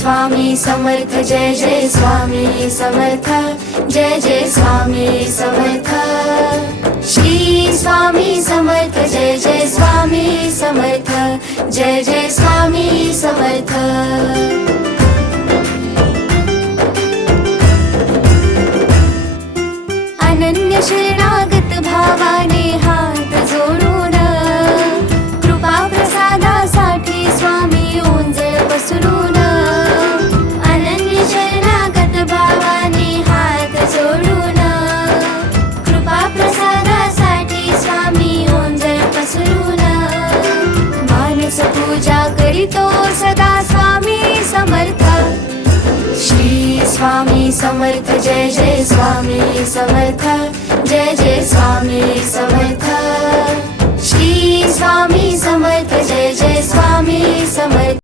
स्वामी समर्थ, जय जय स्वामी समर्थ, जय जय स्वामी समर्थ। श्री स्वामी समर्थ, जय जय स्वामी समर्थ, जय जय स्वामी समर्थ। अनन्य शरणागत भावाने हात जोडून कृपा प्रसादासाठी स्वामी ओंजळ पसरून। अनन्य शरणागत भावाने हात जोडून कृपा प्रसादासाठी स्वामी ओंजळ पसरून। मानस पूजा करीतो सदा स्वामी समर्थ। श्री स्वामी समर्थ, जय जय स्वामी समर्थ, जय जय स्वामी समर्थ। श्री स्वामी समर्थ, जय जय स्वामी समर्थ।